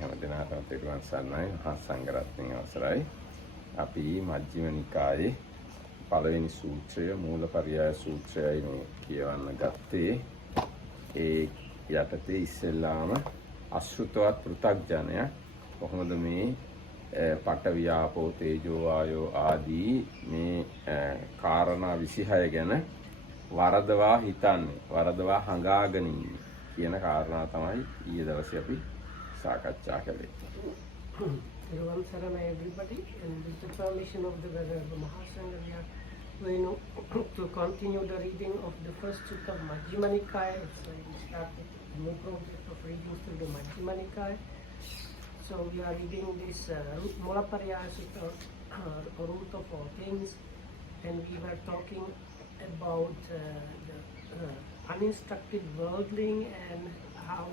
හැම දිනකටම තෙරුවන් සරණයි මහා සංඝරත්නයේ අවසරයි. අපි මජ්ක්‍ධිම නිකායේ පළවෙනි සූත්‍රය මූලපරියාය සූත්‍රයයි මේ කියවන්න ගත්තේ. ඒ යටතේ ඉස්සෙල්ලාම අශෘතවත් පෘථග්ජනය කොහොමද මේ පඨවි ආපෝ තේජෝ වායෝ ආදී මේ කාරණා 26 ගැන වරදවා හිතන්නේ වරදවා හඟාගෙන ඉන්නේ කියන කාරණා තමයි ඊයේ දවසේ අපි සාකච්ඡා කළේ. Everyone Sarana everybody, and with the permission of the Venerable Mahasangha, we are going to continue the reading of the first sutta of Majjhima Nikaya. We started a new project of reading through the Majjhima Nikaya. So we are reading this Moolapariyaya sutta, root of all things, and we were talking about the uninstructed worldling and how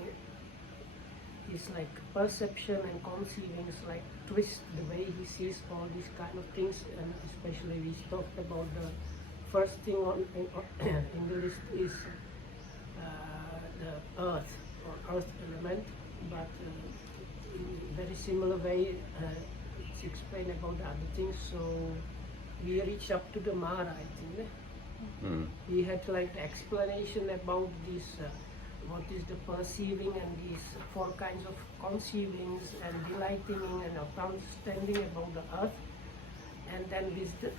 it's like perception and conceiving is like twist the way he sees all these kind of things, and especially we talked about the first thing in the list is the earth or earth element, but in very similar way it's explained about the other things. So we reached up to the Mara, I think. We had like the explanation about this what is the perceiving and these four kinds of conceivings and delighting and understanding about the earth, and then with the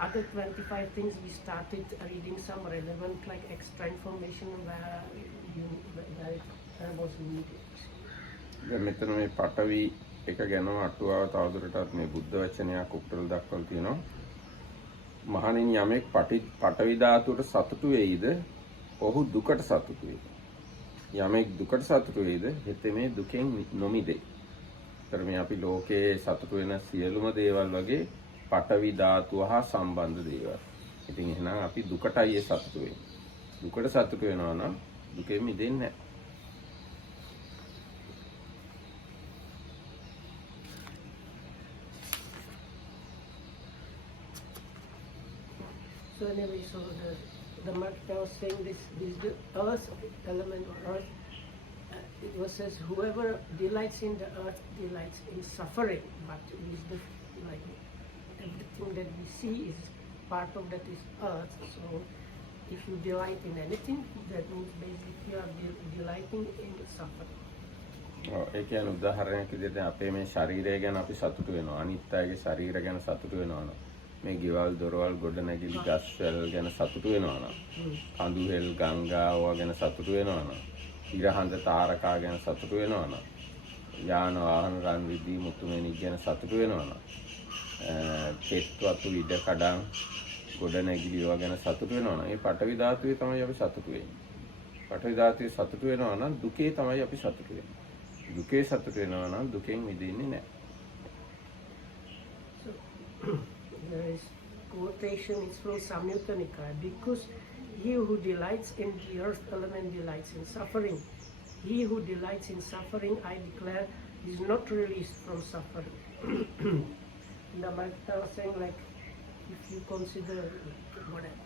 other 25 things we started reading some relevant like extra information where it was needed. මෙතන මේ පඨවි එක ගැන අටුවාව තවදුරටත් මේ බුද්ධ වචනයක් උත්තර දක්වලා තියෙනවා. මහණෙනි යමෙක් පඨවි ධාතුවට සතුටු වෙයිද ඔහු දුකට සතුටු වෙයි. යමෙක් දුකට සතුටු වෙයිද හිතේ මේ දුකෙන් නොමිදේ. ඒතර මේ අපි ලෝකයේ සතුටු වෙන සියලුම දේවල් වගේ පඨවි ධාතුව හා සම්බන්ධ දේවල්. ඉතින් එහෙනම් අපි දුකටයි ඒ සතුටු වෙන්නේ. දුකට සතුටු වෙනවා නම් දුකෙන් මිදෙන්නේ නැහැ. So anyway, so the Marta was saying this the earth element or earth, it was says whoever delights in the earth delights in suffering, but is the like everything that we see is part of that is earth. So if you delight in anything, that means basically you are delighting in suffering. ඒ කියන්නේ උදාහරණයක් විදිහට අපේ මේ ශරීරය ගැන අපි සතුටු වෙනවා. අනිත් අයගේ ශරීර ගැන සතුටු වෙනවා. මේ ගෙවල් දොරවල් ගොඩනැගිලි ගස්වැල් ගැන සතුටු වෙනවා නම්, කඳු හෙල් ගංගා ඔය ගැන සතුටු වෙනවා නම්, ඉරහඳ තාරකා ගැන සතුටු වෙනවා නම්, යාන වාහන රන් විදුලි මුතුමැණික් ගැන සතුටු වෙනවා නම්, පෙත් වතු ඉඩ කඩම් ගොඩනැගිලි ඔය ගැන සතුටු වෙනවා නම්, ඒ පඨවි ධාතුවේ තමයි අපි සතුටු වෙන්නේ. පඨවි ධාතුවේ සතුටු වෙනවා නම් දුකේ තමයි අපි සතුටු වෙන්නේ. දුකේ සතුටු වෙනවා නම් දුකෙන් මිදෙන්නේ නැහැ. There is quotation is from Samyutta Nikaya, because he who delights in the earth element delights in suffering. He who delights in suffering, I declare, is not released from suffering. The Marta was saying, like, if you consider whatever,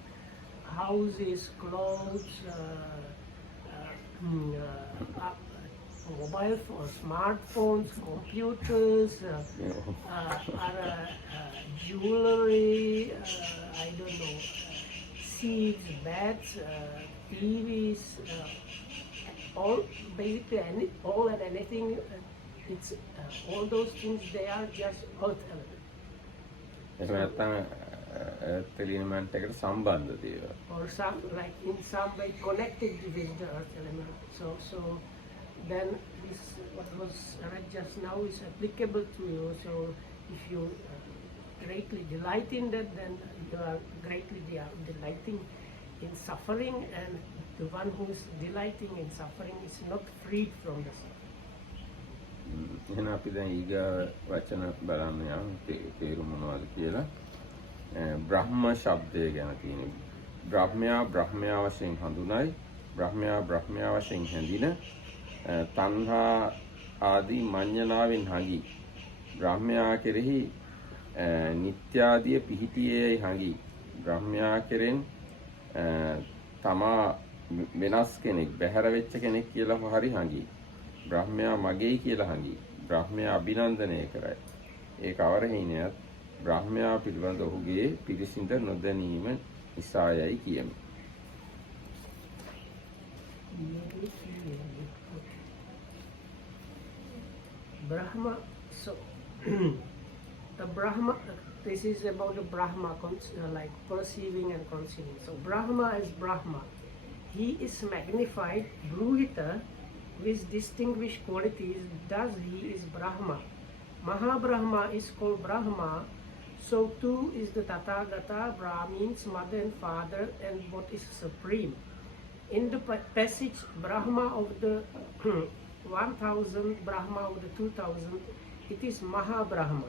houses, clothes, mobile phones, smartphones, computers, jewelry, I don't know, seats, beds, TVs, all basically all and anything. It's all those things. They are just earth element. ඒක නැත්තම් එලිමන්ට් එකට සම්බන්ධ දේවල්. Or some like in some way connected with the earth element. So then this what was read just now is applicable to you. So if you greatly delight in that, then you are greatly delighting in suffering, and the one who is delighting in suffering is not freed from the suffering. එහෙනම් අපි දැන් ඊගා වචන බලන්න යමු තේරුම මොනවද කියලා. බ්‍රහ්ම ශබ්දය ගැන තියෙනවා. බ්‍රහ්මයා වශයෙන් හඳුනයි, බ්‍රහ්මයා වශයෙන් හැඳින තණ්හා ආදී මඤ්ඤණාවෙන් හඟි බ්‍රහ්මයා කෙරෙහි නිත්‍යාදිය පිහිටියේ හඟි බ්‍රහ්මයා කෙරෙන් තමා වෙනස් කෙනෙක් බැහැර වෙච්ච කෙනෙක් කියලා හරි හඟි බ්‍රහ්මයා මගේයි කියලා හඟි. බ්‍රහ්මයා අභිනන්දනය කරයි. ඒ කවර හේනයත් බ්‍රහ්මයා පිළිබඳ ඔහුගේ පිරිසිඳ නොදැනීම නිසායයි කියමි. Brahma, so the Brahma, this is about the Brahma, like perceiving and conceiving. So Brahma is Brahma. He is magnified, Bruhita, with distinguished qualities, thus he is Brahma. Mahabrahma is called Brahma, so too is the Tathagata, Brahmins, mother and father, and what is supreme. In the passage, Brahma of the 1000, Brahma of the 2000, it is Mahabrahma.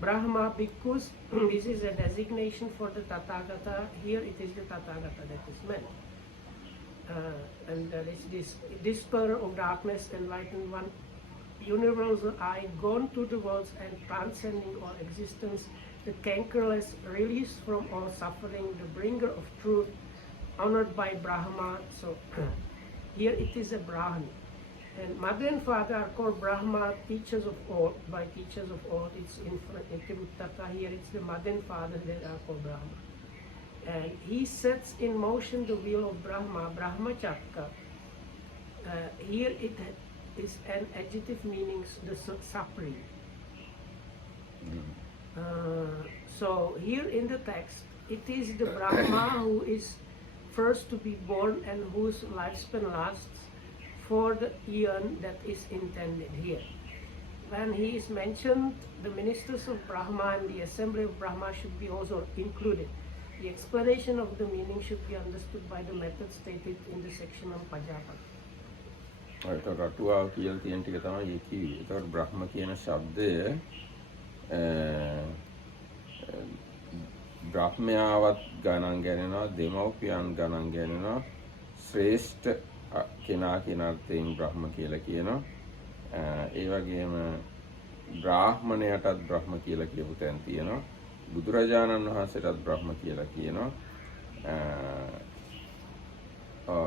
Brahma, because this is a designation for the Tathagata, here it is the Tathagata that is meant. And there is this dispeller of darkness, enlightened one, universal eye, gone to the worlds and transcending all existence, the cankerless, released from all suffering, the bringer of truth, honored by Brahma. So here it is a Brahman. And mother and father are called Brahma, teachers of all. By teachers of all, it's in Tiruttaka. Here it's the mother and father that are called Brahma. And he sets in motion the wheel of Brahma, Brahmachakra. Here it is an adjective meaning the supreme. So here in the text, it is the Brahma who is first to be born and whose lifespan lasts for the eon that is intended here. When he is mentioned, the ministers of Brahma and the assembly of Brahma should be also included. The explanation of the meaning should be understood by the method stated in the section on Pajapati. ඒතකොට අටුවාව කියලා තියෙන ටික තමයි ඒ කිව්වේ. ඒතකොට බ්‍රහ්ම කියන ශබ්දය බ්‍රහ්මයාවත් ගණන් ගන්නවා, දෙමව්පියන් ගණන් ගන්නවා, ශ්‍රේෂ්ඨ කෙනා කියන අර්ථයෙන් බ්‍රහ්ම කියලා කියනවා. ඒ වගේම බ්‍රාහ්මණයටත් බ්‍රහ්ම කියලා කියපු තැන් තියෙනවා. බුදුරජාණන් වහන්සේටත් බ්‍රහ්ම කියලා කියනවා.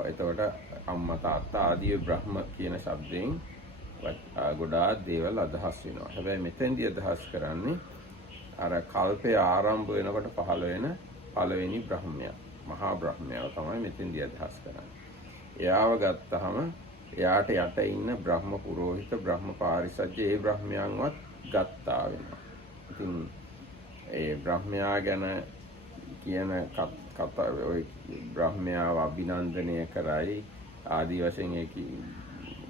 එතකොට අම්මා තාත්තා ආදී බ්‍රහ්ම කියන શબ્දයෙන් ගොඩාක් දේවල් අදහස් වෙනවා. හැබැයි මෙතෙන්දී අදහස් කරන්නේ අර කල්පය ආරම්භ වෙනකොට පහළ වෙන පළවෙනි බ්‍රහ්මයා, මහා බ්‍රහ්මයා තමයි මෙතෙන්දී අදහස් කරන්නේ. එයාව ගත්තාම එයාට යට ඉන්න බ්‍රහ්ම පුරෝහිත, බ්‍රහ්ම පාරිසජ්ජ ඒ බ්‍රහ්මයන්වත් ගත්තා වෙනවා. ඉතින් ඒ බ්‍රහ්මයා ගැන කියන කතා ඔය බ්‍රහ්මයාව අභිනන්දනය කරයි ආදි වශයෙන් ඒ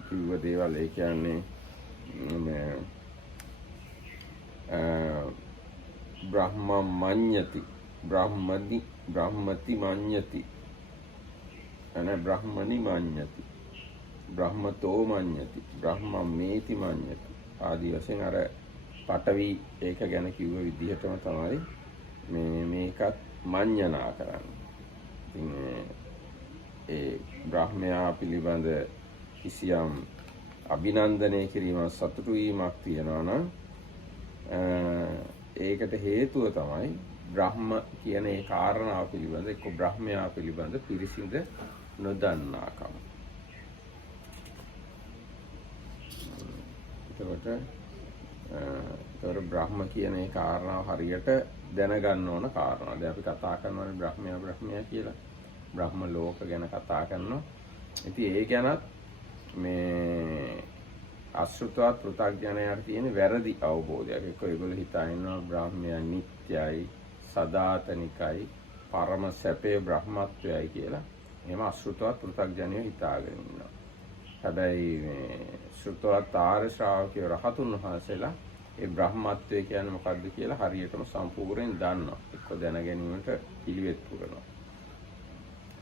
කිව්ව දේවල් ඒ කියන්නේ බ්‍රහ්ම මඤ්ඤති, බ්‍රහ්මති මඤ්ඤති, අනේ බ්‍රහ්මනි මඤ්ඤති, බ්‍රහ්මතෝ මඤ්ඤති, බ්‍රහ්මමේති මඤ්ඤති ආදි වශයෙන් අර පටවි ඒක ගැන කිව්ව විදිහටම තමයි මේකත් මඤ්ඤණා කරන්නේ. ඉතින් ඒ බ්‍රහ්මයා පිළිබඳ කිසියම් අභිනන්දනය කිරීමක්, සතුටු වීමක් තියනවා නම් ඒකට හේතුව තමයි බ්‍රහ්ම කියන ඒ කාරණාව පිළිබඳ එක්ක බ්‍රහ්මයා පිළිබඳ පිරිසිඳ නොදන්නාකම. ඒතකොට බ්‍රහ්ම කියන ඒ කාරණාව හරියට දැනගන්න ඕන කාරණා. දැන් අපි කතා කරනවානේ බ්‍රහ්මයා කියලා. බ්‍රහ්ම ලෝක ගැන කතා කරනවා. ඉතින් ඒ ගැනත් මේ අසෘතවත් පෘථග්ජනයාට තියෙන වැරදි අවබෝධයක්. ඒක ඒගොල්ලෝ හිතා ඉන්නවා බ්‍රහ්මයා නිට්ටයයි, සදාතනිකයි, පරම සැපේ බ්‍රහ්මත්වයයි කියලා. එහෙම අසෘතවත් පෘථග්ජනයෝ හිතාගෙන ඉන්නවා. හැබැයි මේ ශ්‍රුතවත් ආර්ය ශ්‍රාවකයෝ රහතුන් වහන්සේලා ඒ බ්‍රහ්මත්වය කියන්නේ මොකක්ද කියලා හරියටම සම්පූර්ණයෙන් දන්නවා. එක්ක දැන ගැනීමට පිළිවෙත් පුරනවා.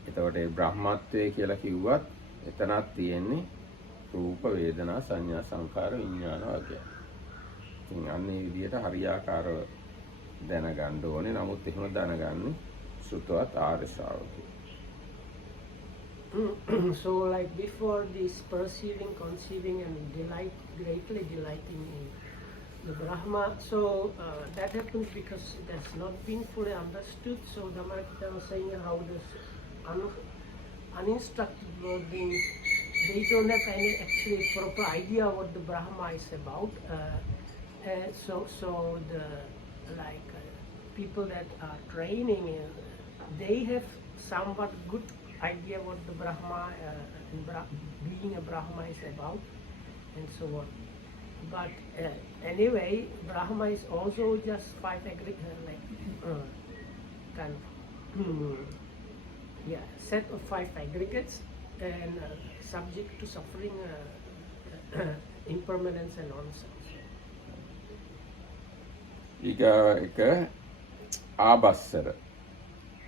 එතකොට ඒ බ්‍රහ්මත්වය කියලා කිව්වත් එතනක් තියෙන්නේ රූප, වේදනා, සංඥා, සංකාර, විඥාන වගේ. ඉතින් අන්නේ විදිහට හරියාකාරව දැනගන්න ඕනේ. නමුත් එහෙම දැනගන්නේ ශ්‍රුතවත් ආර්ය ශ්‍රාවකයෝ. So like before this perceiving, conceiving and greatly delighting in the Brahma, so that happens because it has not been fully understood. So Dhammakita was saying how this uninstructed world being they don't have any actually proper idea what the Brahma is about. So the like people that are training, they have somewhat good idea what the Brahma, being a Brahma is about, and so on. But anyway, Brahma is also just five kind of set of five aggregates and subject to suffering, impermanence and non-sense. ඊගාව එක ආබස්සර.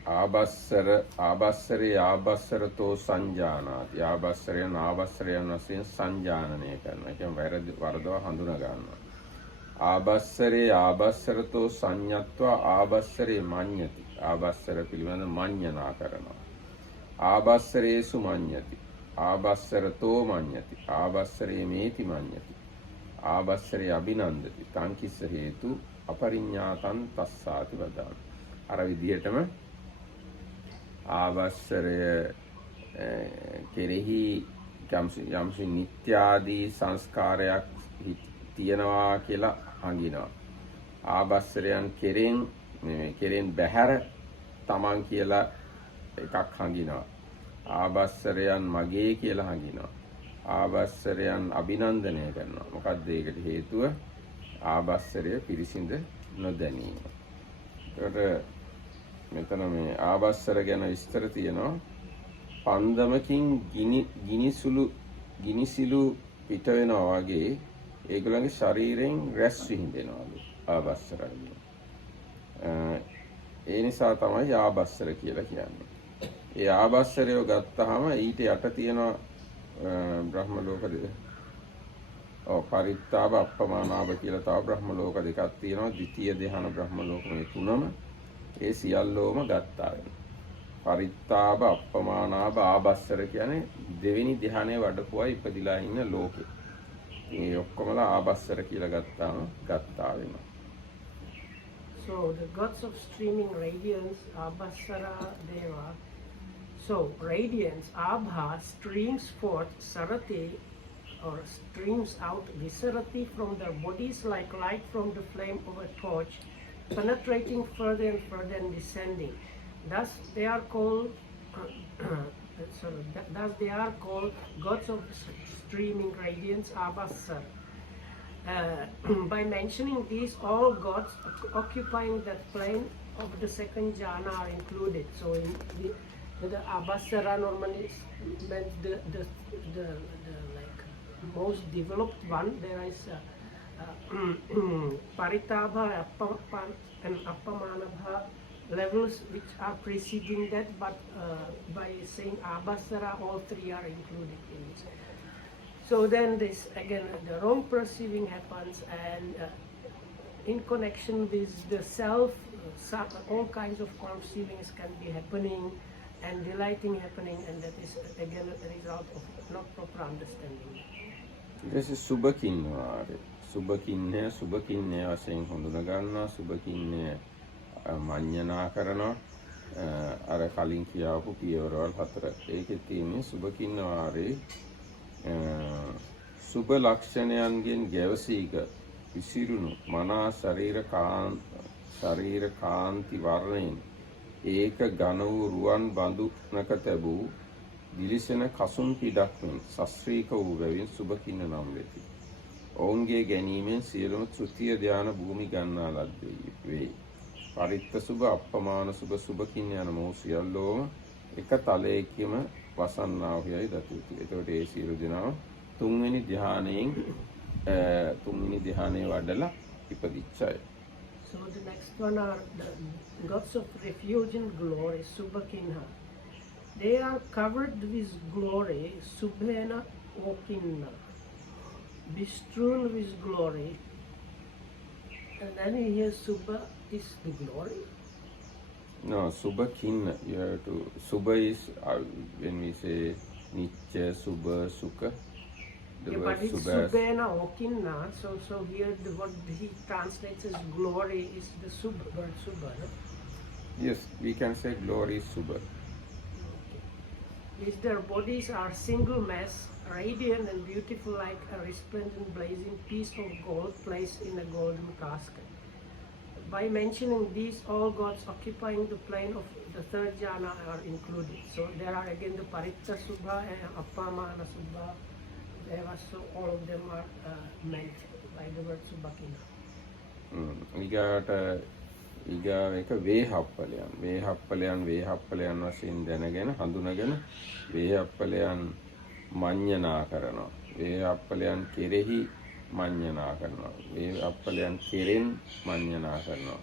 ආබස්සරේ ආබස්සරතෝ සංජානාති. ආබස්සරයන් ආබස්සරයන් වශයෙන් සංජානනය කරනවා. ඒ කියන්නේ වරදව හඳුනා ගන්නවා. ආබස්සරේ ආබස්සරතෝ සංඤත්වා ආබස්සරේ මඤ්ඤති. ආබස්සර පිළිබඳ මඤ්ඤනා කරනවා. ආබස්සරේසු මඤ්ඤති. ආබස්සරතෝ මඤ්ඤති. ආබස්සරේ මේති මඤ්ඤති. ආබස්සරේ අභිනන්දති. තංකිස්ස හේතු අපරිඤ්ඤාතං තස්සාති වදාන. අර විදිහටම ආවස්සරය කෙරෙහි යම්සි නිත්‍යාදී සංස්කාරයක් තියෙනවා කියලා හංගිනවා. ආවස්සරයන් කෙරෙන් බැහැර තමන් කියලා එකක් හංගිනවා. ආවස්සරයන් මගේ කියලා හංගිනවා. ආවස්සරයන් අභිනන්දනය කරනවා. මොකක්ද ඒකට හේතුව? ආවස්සරය පිරිසිඳ නොදැනීම. ඒකට මෙතන මේ ආවස්සර ගැන විස්තර තියෙනවා. පන්දමකින් ගිනිසිලු පිට වෙනවා වගේ ඒගොල්ලන්ගේ ශරීරයෙන් රැස් විහිදෙනවලු ආවස්සරයි. ඒ නිසා තමයි ආවස්සර කියලා කියන්නේ. ඒ ආවස්සරය ගත්තාම ඊට යට තියෙන බ්‍රහ්ම ලෝක දෙක. පරිත්තාව අප්පමානාව කියලා තව බ්‍රහ්ම ලෝක දෙකක් තියෙනවා. ද්විතීය ධ්‍යාන බ්‍රහ්ම ලෝක මේ තුනම ඒ සියල්ලෝම ගත්තා වෙනවා. පරිත්තාව අප්පමානාව ආබස්සර කියන්නේ දෙවෙනි ධ්‍යානයේ වඩපුවා ඉපදිලා ඉන්න ලෝකෙ. මේ ඔක්කොමලා ආබස්සර කියලා ගත්තා වෙනවා. So the gods of streaming radiance, Abhassara Deva. So radiance, Abha, streams forth Sarati or streams out Visarati from their bodies like light from the flame of a torch, penetrating further and further and descending. Thus they are called gods of streaming radiance, Abhassar. By mentioning these, all gods occupying that plane of the second jhana are included. So in the Abhassara normally meant the like most developed one. There is Paritaba and Appamanabha levels which are preceding that, but by saying Abhassara, all three are included in it. So then this again the wrong perceiving happens, and in connection with the self, all kinds of conceivings can be happening and delighting happening, and that is again a result of not proper understanding. This is සුබකින්නවාරේ. සුබකින්නය වශයෙන් හඳුනා ගන්නවා. සුබකින්නය මඤ්ඤනා කරනවා. අර කලින් කියවපු පියවරවල් හතර. ඒකේ තියෙන්නේ සුබකින්නවාරේ සුබ ලක්ෂණයන්ගෙන් ගැවසීක විසිරුණු මනා ශරීර කාන්ති වර්ණයෙන් ඒක ඝන වූ රුවන් බඳුනක තැබූ දිලිසෙන කසුන් පිටක් මෙන් ශස්ත්‍රීක වූ බැවින් සුබකින්න නම් වෙති. ඔවුන්ගේ ගැනීමෙන් සියලුම තෘතීය ධාන භූමි ගන්නා ලද්දේ වේ. පරිත්ත සුබ, අප්පමාන සුබ, සුබකින්න යන මොහු සියල්ලෝම එක තලයකම වසන්නා වූයයි දතුති. එතකොට ඒ සියලු දෙනා තුන්වෙනි ධ්‍යානයේ වඩලා ඉපදිච්ච අය. So the next one are the gods of refuge and glory, Subhakinha. They are covered with glory, Subhena Okinna, bestrewn with glory. And then here Subha is the glory. No, Subhakinna. You have to. Subha is when we say Nitya, Subha, Sukha. The Yeah, word but it's Subha. Subhena Okinna. So here the word he translates as glory is the word Subha. No? Yes, we can say glory is Subha. Is their bodies are single mass, radiant and beautiful like a resplendent blazing piece of gold placed in a golden casket. By mentioning these, all gods occupying the plane of the third jhana are included. So there are again the Paritta Subha and Appamana Subha. So all of them are meant by the word Subhakina. ඊගාව එක වේහප්පලයන් වේහප්පලයන් වශයෙන් දැනගෙන හඳුනගෙන වේහප්පලයන් මඤ්ඤණා කරනවා. වේහප්පලයන් කෙරෙහි මඤ්ඤණා කරනවා. වේහප්පලයන් කෙරෙන් මඤ්ඤණා කරනවා.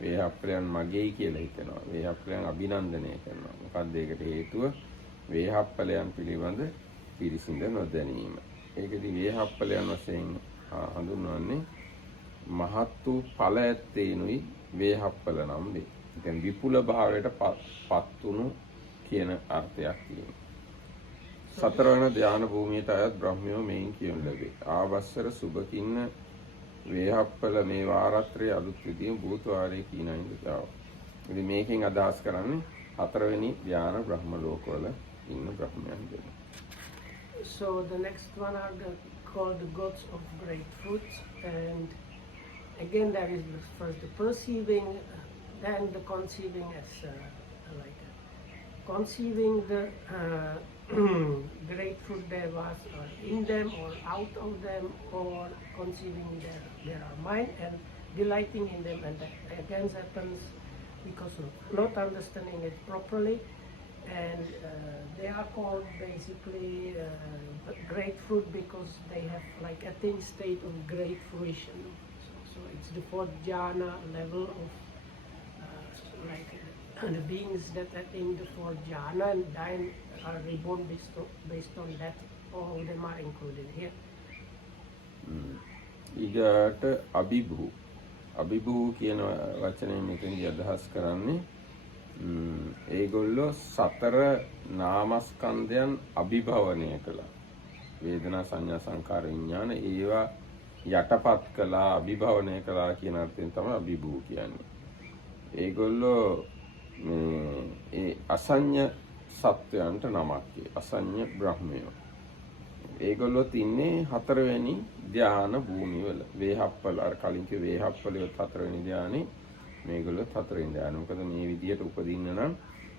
වේහප්පලයන් මගේයි කියලා හිතනවා. වේහප්පලයන් අභිනන්දනය කරනවා. මොකක්ද ඒකට හේතුව? වේහප්පලයන් පිළිබඳ පිරිසිඳ නොදැනීම. ඒකදී වේහප්පලයන් වශයෙන් හඳුන්වන්නේ මහත් වූ ඵල ඇත්තේනුයි වේහප්පල නම් වේ. දැන් විපුල භාවයට පත් වුණු කියන අර්ථයක් තියෙනවා. සතරවන ධාන භූමියට අයත් බ්‍රහ්මයෝ මෙයින් කියනු ලැබේ. ආවස්සර සුභකින්න වේහප්පල මේ වාරත්‍රයේ අලුත් විදිය භූතවාරයේ කීනයින්ද දාව. ඉතින් මේකෙන් අදහස් කරන්නේ හතරවෙනි ධාන බ්‍රහ්ම ලෝකවල ඉන්න බ්‍රහ්මයන් ගැන. So the next one are called the gods of great fruits, and again there is first the perceiving, then the conceiving as conceiving the great fruit devas or in them or out of them, or conceiving their mind and delighting in them, and that again happens because of not understanding it properly. And they are called basically great fruit because they have like attained state of great fruition. So it's the fourth jhana level of the beings that attain the fourth jhana and then are reborn based on that. All of them are included here. ඊගාට අභිභූ කියන වචනයෙන් මෙතනදී අදහස් කරන්නේ ඒගොල්ලෝ සතර නාමස්කන්ධයන් අභිභවනය කළා. වේදනා සංඥා සංකාර විඥාන ඒවා යටපත් කළා අභිභවනය කළා කියන අර්ථයෙන් තමයි අභිභූ කියන්නේ. ඒගොල්ලෝ ඒ අසඤ්ඤ සත්වයන්ට නමක් අසඤ්ඤ බ්‍රහ්මයෝ. ඒගොල්ලොත් ඉන්නේ හතරවෙනි ධාන භූමිය වල. වේහප්පල අර කලින් කිව්ව වේහප්පලියොත් හතරවෙනි ධානේ මේගොල්ලොත් හතරවෙනි ධාන. මොකද මේ විදියට උපදින්න නම්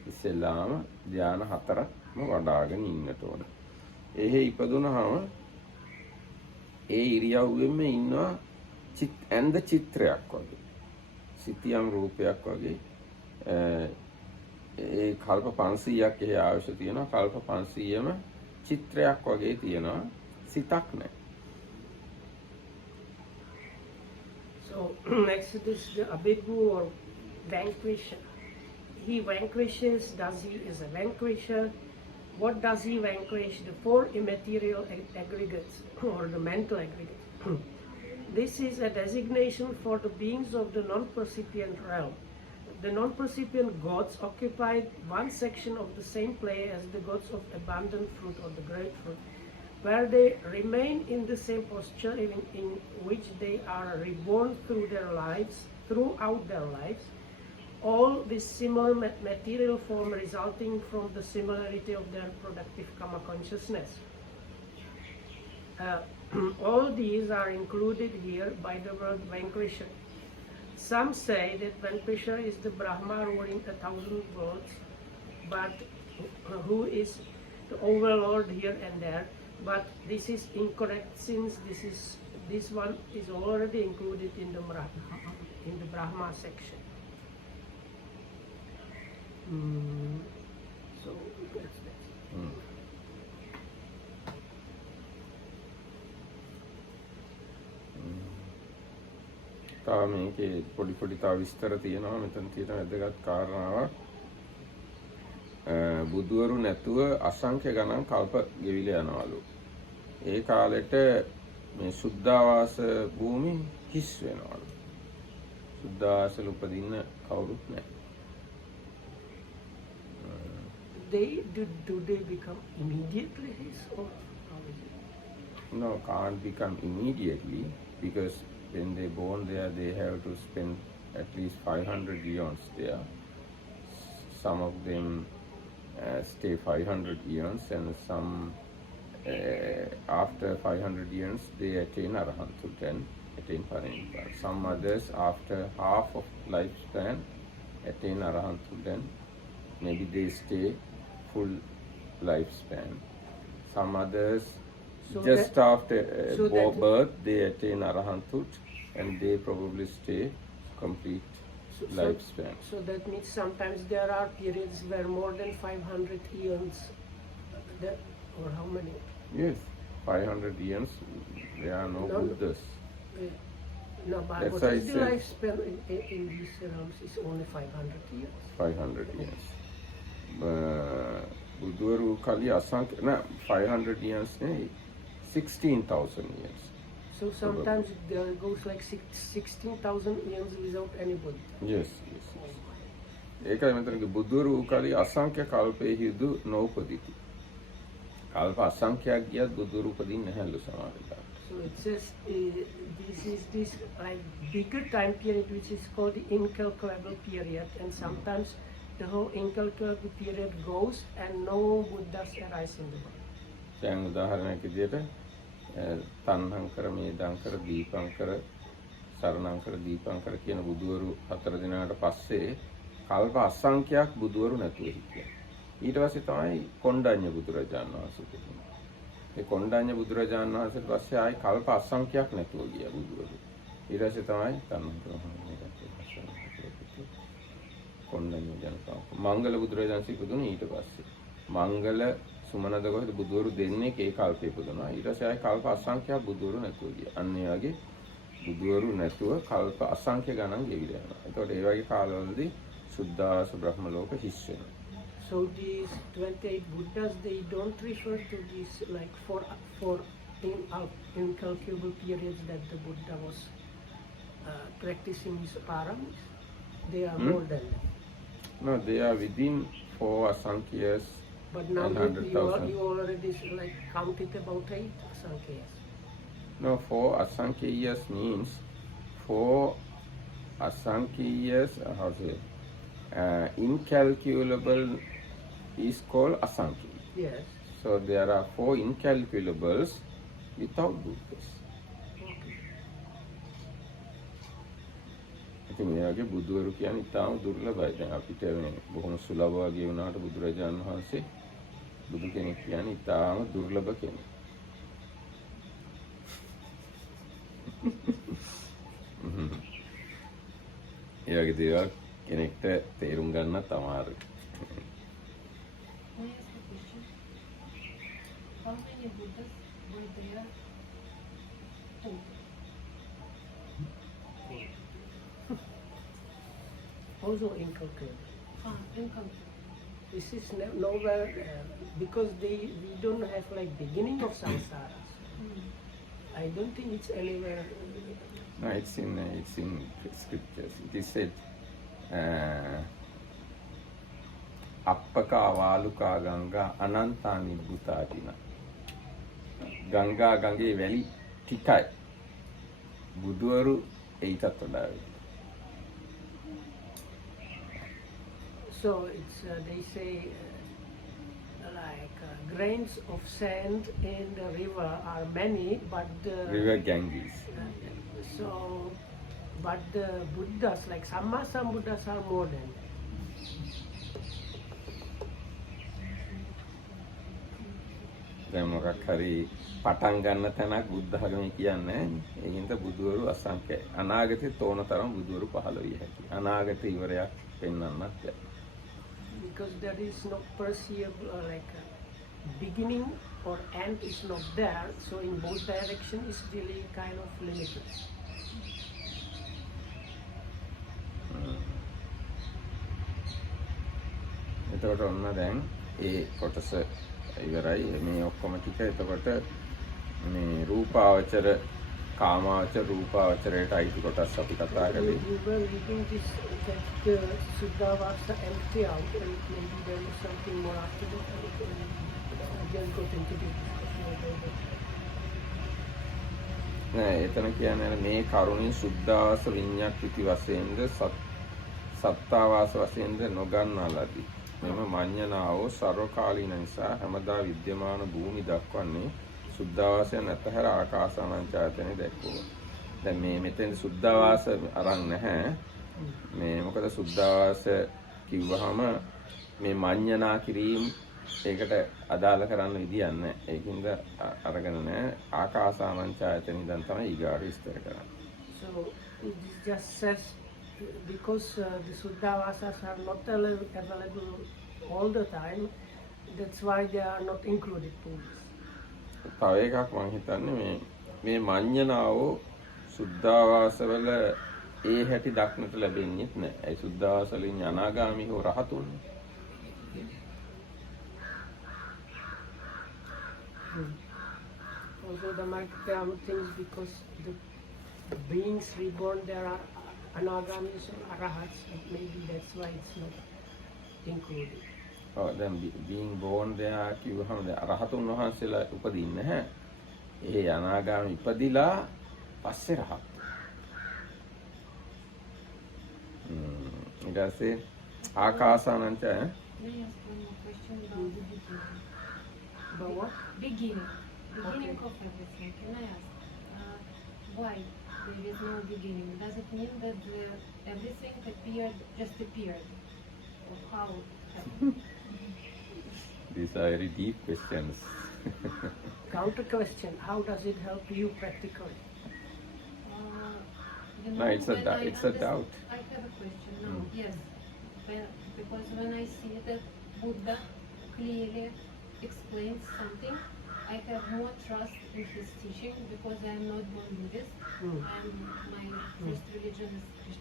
ඉස්සෙල්ලාම ධාන හතරක්ම වඩාගෙන ඉන්නට ඕන. එහෙ ඉපදුනහම ඒ ඉරියව්වෙම ඉන්නවා ඇඳ චිත්‍රයක් වගේ. සිතියම් රූපයක් වගේ. ඒ කල්ප 500ක් එහි ආයුෂ තියෙනවා. කල්ප 500ම චිත්‍රයක් වගේ තියෙනවා. සිතක් නැහැ. So next is the Abhigu or vanquisher. He vanquishes, he is a vanquisher. What does he vanquish? The four immaterial aggregates or the mental aggregates. This is a designation for the beings of the non-percipient realm. The non-percipient gods occupied one section of the same plane as the gods of abundant fruit or the great fruit, where they remain in the same posture in which they are reborn throughout their lives, all this similar material form resulting from the similarity of their productive karma consciousness. All these are included here by the word vanquisher. Some say that vanquisher is the Brahma ruling 1,000 worlds, but who is the overlord here and there. But this is incorrect since this one is already included in the Brahma section. So that's that. තව මේකේ පොඩි තව විස්තර තියෙනවා. මෙතන තියෙන වැදගත් කාරණාවක් බුදුවරු නැතුව අසංඛ්‍ය ගණන් කල්ප ගෙවිලා යනවලු. ඒ කාලෙට මේ සුද්ධාවාස භූමි හිස් වෙනවලු. සුද්ධාවාසල උපදින්න කවුරුත් නැහැ. Do they become immediately his or how is it? No, can't become immediately because when they born there, they have to spend at least 500 years there. Some of them stay 500 years and some after 500 years they attain arahanthood and attain parinirvana. Some others after half of lifespan attain arahanthood and maybe they stay full lifespan. Some others So just that- after so that- birth they attain arahanthood and they probably stay complete lifespan. So that means sometimes there are periods where more than 500 years, that, or how many? Yes, 500 years there are no No. Buddhas. No, but That's what why I is the said- lifespan in these realms is only 500 years. 500 years. බුදුවරු කලි අසංඛ්‍ය නෑ 500 years නෙවෙයි 16,000 years. So sometimes there goes like 16,000 years without anybody. Yes, yes. ඒකයි මෙතන බුදුවරු කලි අසංඛ්‍ය කල්පෙහිදු නොඋපදිති. කල්ප අසංඛ්‍යයක් ගියත් බුදුවරු උපදින්නේ නැහැලු සමහරවිට. So it says this is this like bigger time period which is called the incalculable period, and sometimes the whole incalculable period goes and no Buddhas arise in the world. දැන් උදාහරණයක් විදියට තණ්හංකර මේදංකර දීපංකර සරණංකර දීපංකර කියන බුදුවරු 4 දිනකට පස්සේ කල්ප අසංඛ්‍යයක් බුදුවරු නැතුව හිටියා. ඊට පස්සේ තමයි කොණ්ඩඤ්ඤ බුදුරජාණන් වහන්සේ තිබුණේ. ඒ කොණ්ඩඤ්ඤ බුදුරජාණන් වහන්සේට පස්සේ ආයි කල්ප අසංඛ්‍යයක් නැතුව ගියා බුදුවරු. ඊට පස්සේ තමයි තණ්හංකර කොණ්ඩඤ්ඤ ජනකාව. මංගල බුදුරජාණන් වහන්සේ ඉපදුනේ ඊට පස්සේ. මංගල සුමනද කොහෙද බුදුවරු දෙන්නේ ඒ කල්පේ ඉපදුනා. ඊට පස්සේ ආයි කල්ප අසංඛ්‍යයක් බුදුවරු නැතුව ගියා. අන්න ඒ වගේ බුදුවරු නැතුව කල්ප අසංඛ්‍ය ගණන් ගෙවිලා යනවා. ඒතකොට ඒ වගේ කාලවලදී සුද්ධාස බ්‍රහ්ම ලෝක හිස් වෙනවා. So these 28 Buddhas, they don't refer to these like for incalculable periods that the Buddha was practicing his paramis. They are more than that. No, they are within 4 asankhya's But now and you 100,000. already like counted about 8 sankhya's. No, 4 asankhya's means 4 asankhya's, how to say, incalculable is called asankhya. Yes. So there are 4 incalculables without Buddhas. ඉතින් මේ වගේ බුදුවරු කියන්නේ ඉතාම දුර්ලභයි. දැන් අපිට මේ බොහොම සුලභ වගේ වුණාට බුදුරජාණන් වහන්සේ බුදු කෙනෙක් කියන්නේ ඉතාම දුර්ලභ කෙනෙක්. ඒ වගේ දේවල් කෙනෙක්ට තේරුම් ගන්නත් අමාරුයි. May I ask a question? How many Buddhas were there? Two. Also incalculable. Incomplete. This is nowhere because we don't have like beginning of samsara. I don't think it's anywhere. No, it's in scriptures. It is said, Appaka Valuka Ganga Ananta Nibhutatina. Ganga Gange Valley Tikai. Buduaru Eitatodari. So it's they say like grains of sand in the river are many, but the River Ganges. So, but the Buddhas, like some Buddhas are more than that. දැන් මොකක් හරි පටන් ගන්න තැනක් බුද්ධ ධර්මයේ කියන්නේ නැහැ. ඒ හින්දා බුදුවරු අසංඛ්‍යයි. අනාගතේ තෝන තරම් බුදුවරු පහළ විය හැකියි. අනාගතේ ඉවරයක් පෙන්වන්නත් බැහැ. Because there is no perceivable like beginning or end is not there, so in both direction is really kind of limited. එතකොට ඔන්න දැන් ඒ කොටස ඉවරයි. මේ ඔක්කොම ටික එතකොට මේ රූපාවචර කාමාවචර රූපාවචරයට අයිති කොටස් අපි කතා කළේ. We were reading this that the Suddhavasa empty out, and maybe there is something more after that. I just got into the discussion about that. නෑ එතන කියන්නේ මේ කරුණින් සුද්ධාවාස විඤ්ඤාක්ති වශයෙන්ද සත්තාවාස වශයෙන්ද නොගන්නා ලදී. මෙම මඤ්ඤණාව සර්වකාලීන නිසා හැමදා විද්‍යමාන භූමි දක්වන්නේ සුද්ධාවාසය නැතහැර ආකාසානංචායතනෙ දැක්වුවා. දැන් මේ මෙතෙන් සුද්ධාවාස අරන් නැහැ. මේ මොකද සුද්ධාවාස කිව්වහම මේ මඤ්ඤණා කිරීම ඒකට අදාළ කරන්න විදියක් නැහැ. ඒකින්ද අරගෙන නැහැ. ආකාසානංචායතනෙ දැන් තමයි ඊගාට විස්තර කරන්නේ. So this just says because the Suddhavasas are not available all the time, that's why they are not included in this. තව එකක් මම හිතන්නේ මේ මඤ්ඤණාව සුද්ධාවාසවල ඒ හැටි දක්නට ලැබෙන්නේ නැහැ. ඒ සුද්ධාවාස වලින් අනාගාමී හෝ රහතුන්. Also there might be things because the beings reborn there are anagamis or arahats, maybe that's why it's not included. දැන් being born there කිව්වහම දැන් රහතුන් වහන්සේලා උපදින්නේ නැහැ. ඒ අනාගාමී ඉපදිලා පස්සේ රහත්. ඊට පස්සේ ආකාසානංච May I ask one more question about the beginning? But what? Beginning Okay. of everything. Can I ask why there is no beginning? Does it mean that everything just appeared, or how? These are very deep questions. Counter question, how does it help you practically? No, it's a when doubt. I have a question now. Yes, because when I see that Buddha clearly explains something, I have more trust in his teaching because I am not born Buddhist. And my first religion is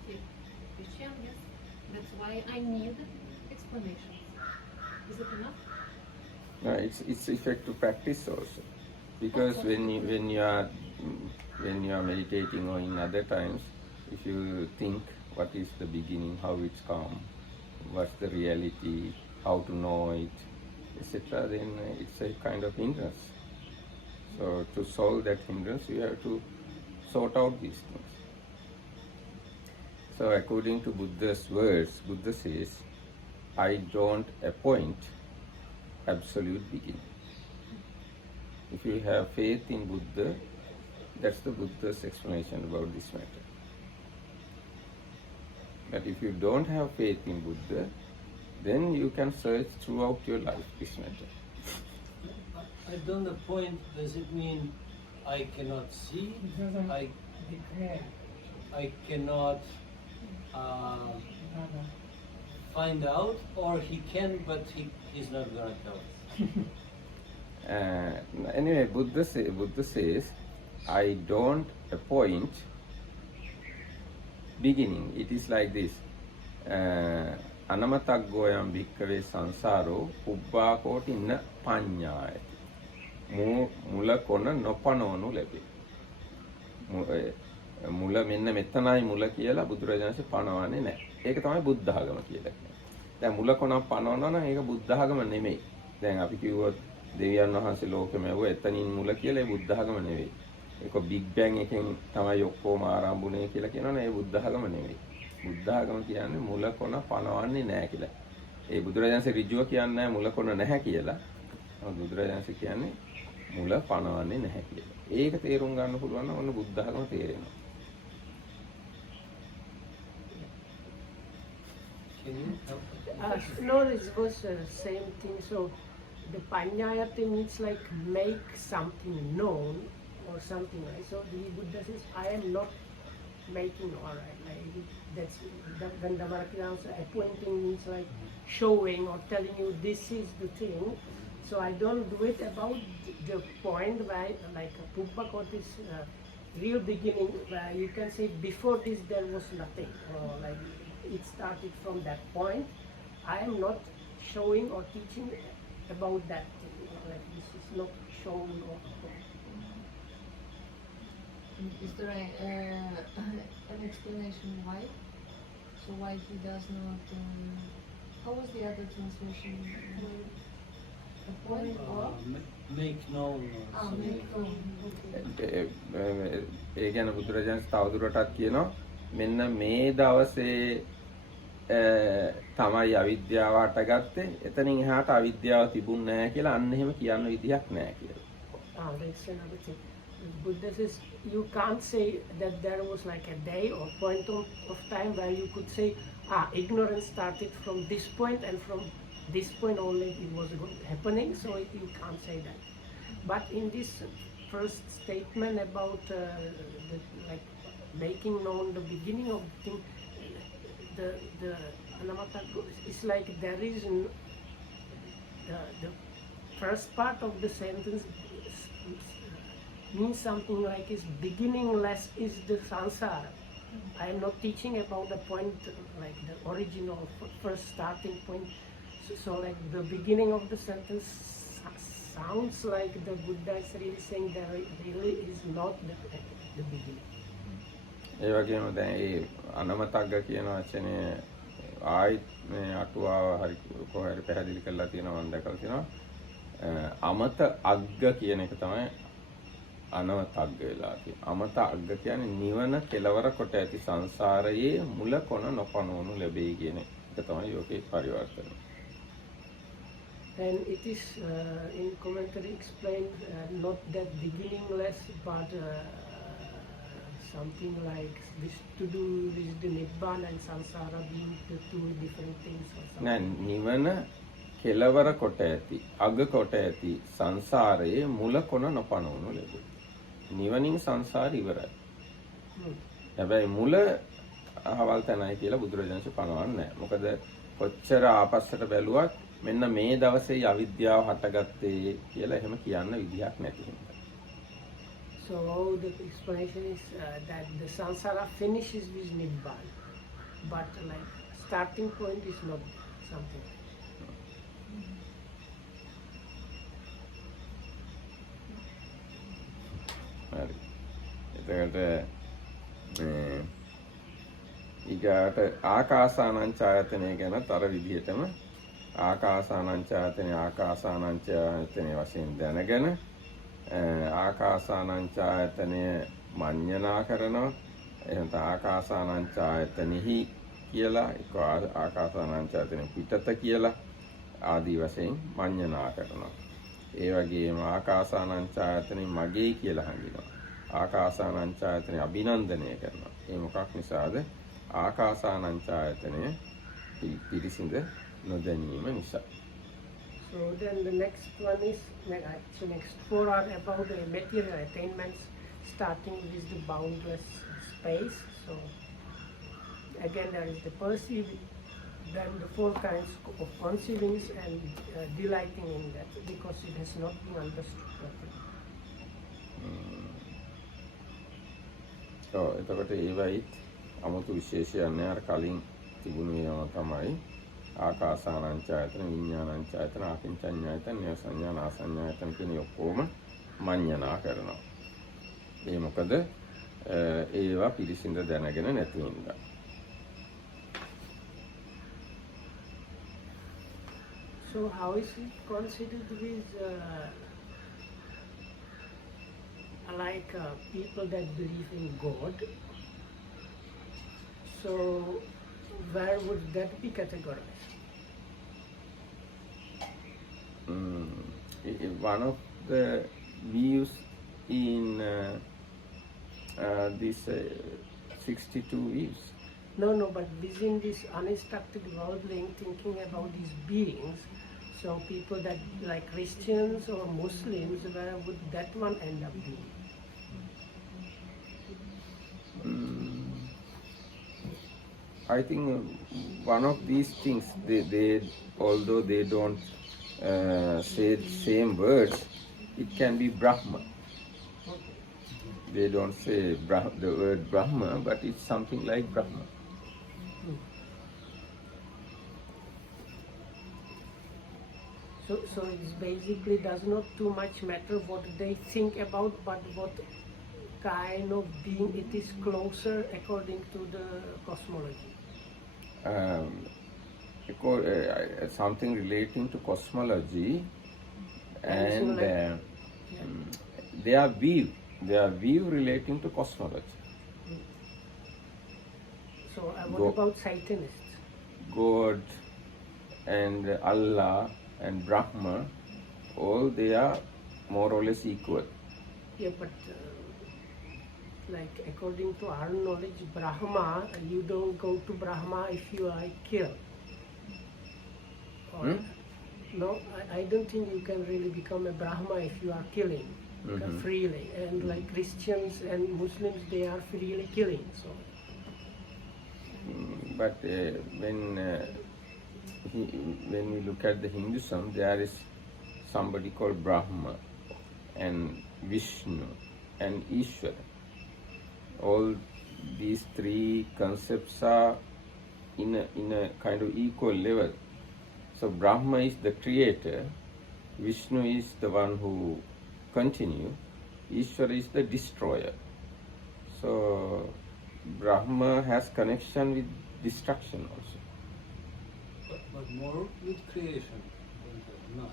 Christian. Yes, that's why I need explanations. Is it enough? No, it's effective practice also, because when you are meditating or in other times, if you think what is the beginning, how it's come, what's the reality, how to know it, etc., then it's a kind of hindrance. So to solve that hindrance, you have to sort out these things. So according to Buddha's words, Buddha says, I don't appoint absolute beginning. If you have faith in Buddha, that's the Buddha's explanation about this matter. But if you don't have faith in Buddha, then you can search throughout your life this matter. I don't appoint, does it mean I cannot see? I cannot find out, or he can, but he's not going to tell us. Anyway, Buddha says, I don't appoint beginning. It is like this. Anamatagoyam bhikkave sansaro ubba kotinna panyaya. මුල කොන නොපනවනු ලැබේ. මුල මෙන්න මෙතනයි මුල කියලා බුදුරජාණන්සේ පනවන්නේ නැහැ. ඒක තමයි බුද්ධ ආගම කියලා කියන්නේ. දැන් මුල කොනක් පනවනවා නම් ඒක බුද්ධ ආගම නෙමෙයි. දැන් අපි කිව්වොත් දෙවියන් වහන්සේ ලෝකෙම ඇවුවා එතනින් මුල කියලා ඒ බුද්ධ ආගම නෙවෙයි. ඒක බිග් බෑන් එකෙන් තමයි ඔක්කොම ආරම්භුනේ කියලා කියනවනේ ඒ බුද්ධ ආගම නෙවෙයි. බුද්ධ ආගම කියන්නේ මුල කොන පනවන්නේ නැහැ කියලා. ඒ බුදුරජාණන්සේ ඍජුව කියන්නේ නැහැ මුල කොන නැහැ කියලා. බුදුරජාණන්සේ කියන්නේ මුල පනවන්නේ නැහැ කියලා. ඒක තේරුම් ගන්න පුළුවන් නම් ඔන්න බුද්ධ ආගම තේරෙනවා. No, this was same thing. So the panyayati means like make something known or something like. So the Buddha says, I am not making all right. Like that's Gandhamaraki also appointing means like showing or telling you this is the thing. So I don't do it about the point where like a Pubbakot is real beginning where you can say before this there was nothing. Or like it started from that point. I am not showing or teaching about that thing. Like this is not shown or. Is there an explanation why? So why he does not? How was the other translation? Appoint or? Make known. Make known. ඒ ගැන බුදුරජාණන් තවදුරටත් කියනවා මෙන්න මේ දවසේ තමයි අවිද්‍යාව හටගත්තේ. එතනින් එහාට අවිද්‍යාව තිබුණ නැහැ කියලා අන්න එහෙම කියන්න විදිහක් නැහැ කියලා. That's another thing. Buddha says you can't say that there was like a day or point of time where you could say, ignorance started from this point and from this point only it was happening, so you can't say that. But in this first statement about like making known the beginning of the thing, the anamata is like there is the first part of the sentence means something like is beginningless is the sansara. I am not teaching about the point like the original first starting point. So like the beginning of the sentence sounds like the Buddha is really saying there really is not the beginning. ඒ වගේම දැන් ඒ අනමතග්ග කියන වචනේ ආයිත් මේ අටුවාව හරි කොහේ පැහැදිලි කරලා තියෙනවා මම දැකලා තියෙනවා. අමත අග්ග කියන එක තමයි අනවතග්ග වෙලා තියෙන්නේ. අමත අග්ග කියන්නේ නිවන කෙලවර කොට ඇති සංසාරයේ මුල කොන නොපනවනු ලැබෙයි කියන එක තමයි යෝගේ පරිවර්තනය. And it is in commentary explained not that beginningless but something like this to do with the Nibbana and Sansara being the two different things or something. නෑ නිවන කෙලවර කොට ඇති අග කොට ඇති සංසාරයේ මුල කොන නොපනවනු ලැබෙයි. නිවනින් සංසාර ඉවරයි. හැබැයි මුල අහවල් තැනයි කියලා බුදුරජාණන් පනවන්නේ නැහැ. මොකද කොච්චර ආපස්සට බැලුවත් මෙන්න මේ දවසේ අවිද්‍යාව හටගත්තේ කියලා එහෙම කියන්න විදිහක් නැති හින්දා. So the explanation is that the samsara finishes with Nibbana, but like starting point is not something. හරි. එතකොට ඊගාට ආකාසානංචායතනය ගැනත් අර විදිහටම ආකාසානංචායතනය වශයෙන් දැනගෙන ආකාසානංචායතනය මඤ්ඤණා කරනවා. එහෙනම් ආකාසානංචායතනෙහි කියලා එක ආකාසානංචායතනෙ පිටත කියලා ආදී වශයෙන් මඤ්ඤණා කරනවා. ඒ වගේම ආකාසානංචායතනෙ මගේ කියලා හඳුනනවා. ආකාසානංචායතනෙ අභිනන්දනය කරනවා. ඒ මොකක් නිසාද? ආකාසානංචායතනය පිරිසිඳ නොදැනීම නිසා. So then the next one is, actually next four are about the material attainments, starting with the boundless space. So again there is the perceiving, then the four kinds of conceivings and delighting in that because it has not been understood properly. එතකොට ඒවයි 아무තු විශේෂයක් නෑ. අර කලින් තිබුණු ඒවා තමයි ආකාසානංචායතන, විඥානංචායතන, ආකින්චඤ්ඤායතන, නේව සංඥා, නාසඤ්ඤායතන කියන ඔක්කොම මඤ්ඤණා කරනවා. ඒ මොකද ඒවා පිළිසිඳ දැනගෙන නැති හින්දා. So how is it considered with like people that believe in God? So where would that be categorized? One of the views in this 62 views. No, but within this uninstructed worldling thinking about these beings, so people that like Christians or Muslims, where would that one end up being? I think one of these things, they although they don't say the same words, it can be Brahma. They don't say the word Brahma, but it's something like Brahma. So it basically does not too much matter what they think about, but what kind of being it is closer according to the cosmology. Something relating to cosmology and their view relating to cosmology. So what about Satanists? God and Allah and Brahma, all they are more or less equal. Yeah, but like according to our knowledge, Brahma, you don't go to Brahma if you are killed. Or, no, I don't think you can really become a Brahma if you are killing freely. And like Christians and Muslims, they are freely killing. So. But when we look at the Hinduism, there is somebody called Brahma and Vishnu and Ishvara. All these three concepts are in a kind of equal level. So Brahma is the creator, Vishnu is the one who continues, Ishvara is the destroyer. So Brahma has connection with destruction also. But more with creation. Not.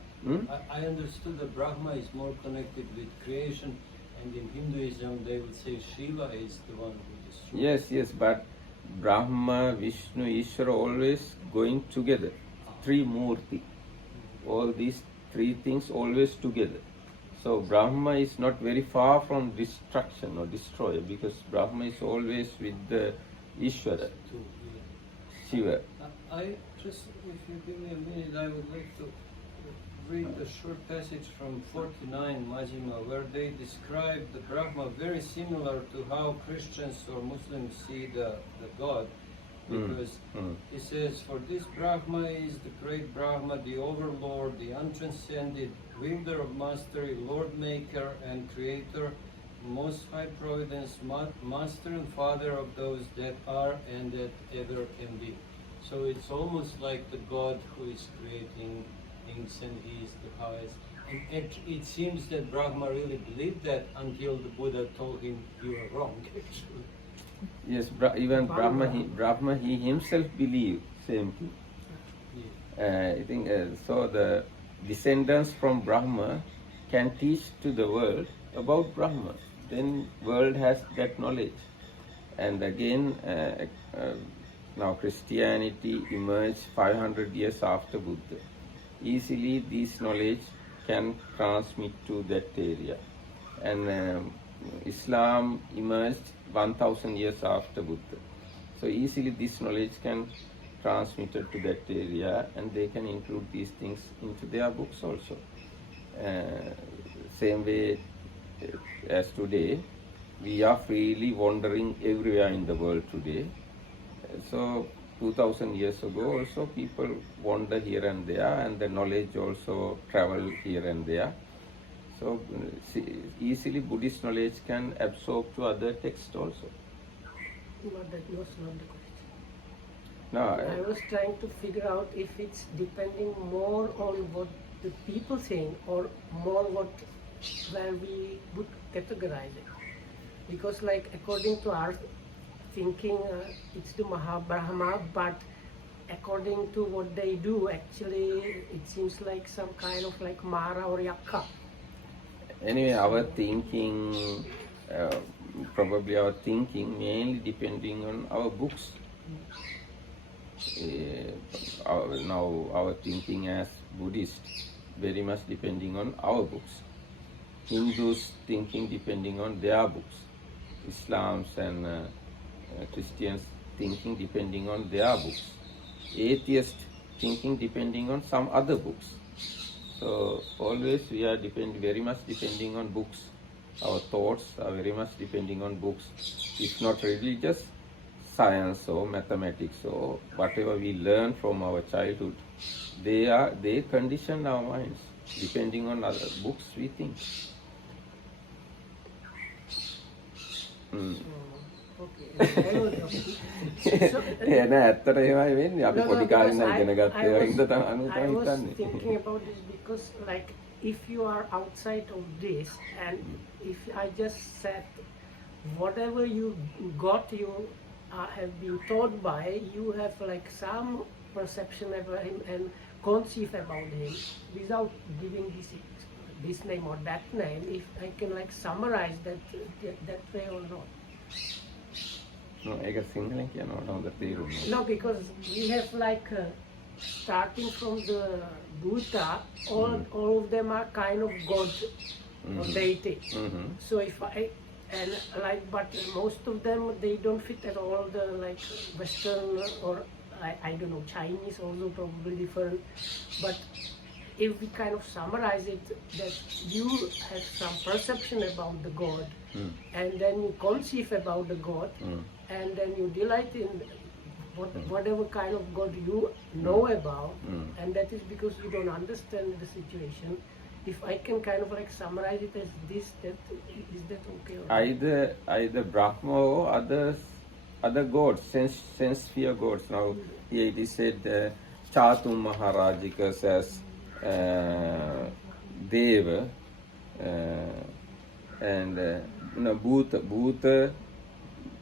I understood that Brahma is more connected with creation, and in Hinduism they would say Shiva is the one who destroys. Yes, but Brahma, Vishnu, Ishvara always going together. Three Murti. All these three things always together. So Brahma is not very far from destruction or destroyer, because Brahma is always with the Ishvara, Shiva. I just, if you give me a minute, I would like to read a short passage from 49 Majjhima, where they describe the Brahma very similar to how Christians or Muslims see the God. Because he says, for this Brahma is the great Brahma, the overlord, the untranscended, wielder of mastery, lord maker and creator, most high providence, master and father of those that are and that ever can be. So it's almost like the God who is creating things, and he is the highest. And it seems that Brahma really believed that until the Buddha told him, you are wrong, actually. Yes, even Brahma, he himself believed same thing. I think so. The descendants from Brahma can teach to the world about Brahma. Then world has that knowledge. And again, now Christianity emerged 500 years after Buddha. Easily, this knowledge can transmit to that area. And Islam emerged 1000 years after Buddha. So easily this knowledge can transmit it to that area, and they can include these things into their books also. Same way as today, we are freely wandering everywhere in the world today. So 2000 years ago also people wander here and there, and the knowledge also travel here and there. So easily Buddhist knowledge can absorb to other texts also. But that was not the question. No, I was trying to figure out if it's depending more on what the people saying, or more where we would categorize it. Because like according to our thinking, it's the Mahabrahma, but according to what they do, actually it seems like some kind of like Mara or Yakka. Anyway, our thinking, probably our thinking mainly depending on our books. Now our thinking as Buddhists very much depending on our books. Hindus thinking depending on their books. Islams and Christians thinking depending on their books. Atheists thinking depending on some other books. So always we are very much depending on books. Our thoughts are very much depending on books. If not religious, science or mathematics or whatever we learn from our childhood, they condition our minds. Depending on other books we think. ඇත්තට එහෙමයි වෙන්නේ. අපි පොඩි කාලේ ඉඳන් ඉගෙන ගත්ත ඒවා හින්දා තමයි I was හිතන්නේ. thinking about this because like if you are outside of this, and if I just said whatever you got, you have been taught by, you have like some perception about him and conceive about him without giving this name or that name. If I can like summarize that way or not. ඒක සිංහලෙන් කියනවට හොඳට තේරුම් No, because we have like starting from the Buddha, all of them are kind of God or deity. So if I and like, but most of them they don't fit at all the like Western or I don't know, Chinese also probably different. But if we kind of summarize it, that you have some perception about the God, and then you conceive about the God, and then you delight in whatever kind of God you know about, and that is because you don't understand the situation. If I can kind of like summarize it as this, that is that okay? Or either Brahma or other gods, sense sphere gods. Now here it is said Chatum Maharajika says Deva and Bhuta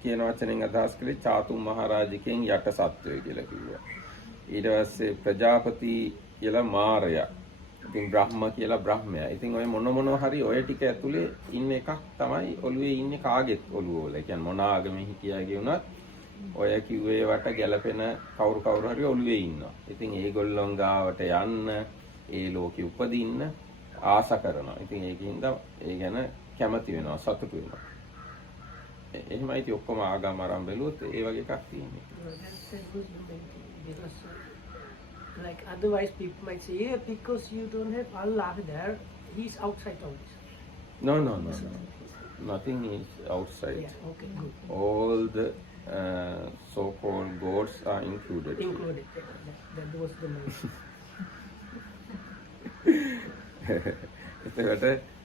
කියන වචනෙන් අදහස් කළේ චාතුම් මහරජකෙන් යට සත්වය කියලා කිව්වා. ඊට පස්සේ ප්‍රජාපති කියලා මාරයා. ඉතින් බ්‍රහ්ම කියලා බ්‍රහ්මයා. ඉතින් ඔය මොන හරි ඔය ටික ඇතුලේ ඉන්න එකක් තමයි ඔළුවේ ඉන්නේ කාගෙත් ඔළුව වල. ඒ කියන්නේ මොන ආගමේ හිටියාගේ වුණත් ඔය කිව්වේ වට ගැලපෙන කවුරු හරි ඔළුවේ ඉන්නවා. ඉතින් ඒගොල්ලන් ගාවට යන්න, ඒ ලෝකෙ උපදින්න ආස කරනවා. ඉතින් ඒකින්ද ඒ ගැන කැමති වෙනවා, සතුටු වෙනවා. එහෙමයි ඉතින් ඔක්කොම ආගම ආරම්භ බැලුවොත් ඒ වගේ එකක් තියෙන්නේ. that's a good because like otherwise people might say, yeah, because you don't have Allah there, he's outside always. No. Nothing is outside. Yeah, okay, good. All the so-called gods are included. Included. That was the main. එතකොට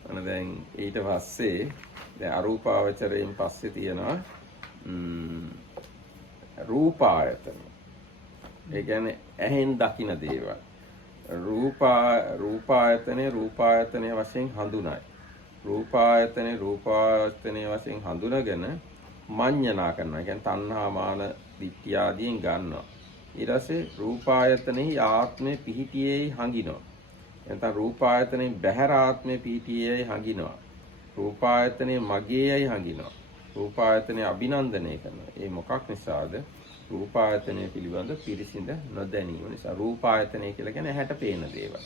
අන දැන් ඊට පස්සේ දැන් අරූපාවචරයෙන් පස්සේ තියෙනවා රූපායතන. ඒ කියන්නේ ඇහෙන් දකින දේවල්. රූපායතනය වශයෙන් හඳුනයි. රූපායතනය වශයෙන් හඳුනගෙන මඤ්ඤණා කරනවා. ඒ කියන්නේ තණ්හා මාන දිට්ඨිය ආදීන් ගන්නවා. ඊට පස්සේ රූපායතනෙහි ආත්මේ පිහිටියේයි හංගිනවා. එතන රූපායතනෙන් බැහැර ආත්මේ පිහිටියේයි හංගිනවා. රූපායතනේ මගේයයි හංගිනවා. රූපායතනේ අභිනන්දනය කරනවා. ඒ මොකක් නිසාද? රූපායතනය පිළිබඳ පිරිසිඳ නොදැනීම නිසා. රූපායතනය කියලා කියන්නේ ඇහැට පේන දේවල්.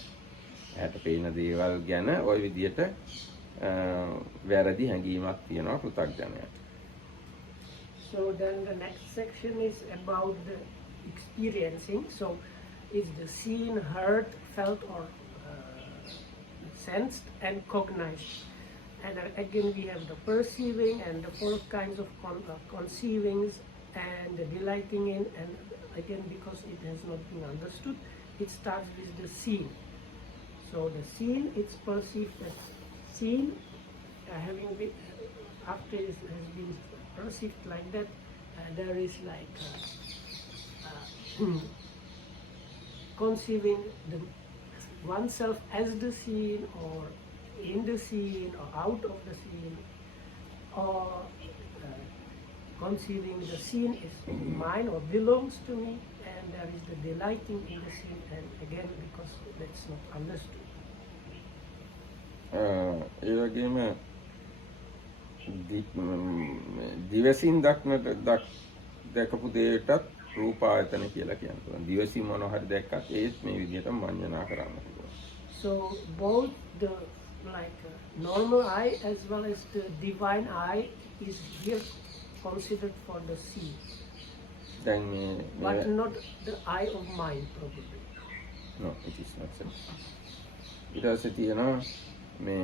ඇහැට පේන දේවල් ගැන ওই විදිහට වැරදි හැඟීමක් තියෙනවා පෘථග්ජනයාට. So then the next section is about the experiencing. So is the seen, heard, felt or sensed and cognized. And again we have the perceiving and the 4 kinds of conceivings and the delighting in, and again because it has not been understood, it starts with the seen. So the seen, it's perceived as seen, having been, after it has been perceived like that, there is like conceiving oneself as the seen or in the scene or out of the scene, or conceiving the scene is mine or belongs to me, and there is the delighting in the scene, and again because that's not understood. ඒ වගේම දිවසින් දැකපු දෙයටත් රූපායතන කියලා කියනවා. දිවසින් මොන හරි දැක්කත් ඒත් මේ විදිහට මඤ්ඤණා කරන්න පුළුවන්. So both the like normal eye as well as the divine eye is here considered for the see. Then but not the eye of mind probably. No, it is not so. ඊට පස්සේ තියෙනවා මේ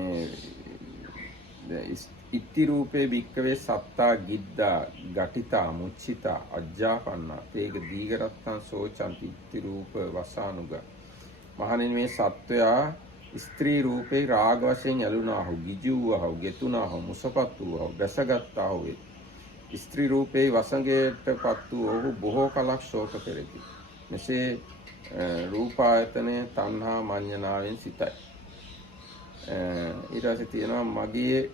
ඉත්ති රූපේ භික්කවේ සත්තා ගිද්දා ගටිතා මුච්චිතා අජ්ජාපන්නා තේක දීගරත්තං සෝචන්ති ඉත්ති රූප වසානුග. මහණෙනි මේ සත්වයා ස්ත්‍රී රූපේ රාග වශයෙන් ඇලුනාහු, ගිජු වූහු, ගෙතුනාහු, මුසපත් වූහු, බැසගත්තාහු වේ. ස්ත්‍රී රූපේ වසඟයටපත් වූ ඔහු බොහෝ කලක් ශෝක කෙරෙති. මෙසේ රූපායතනය තණ්හා මඤ්ඤණාවෙන් සිතයි. ඊට පස්සේ තියෙනවා මගේ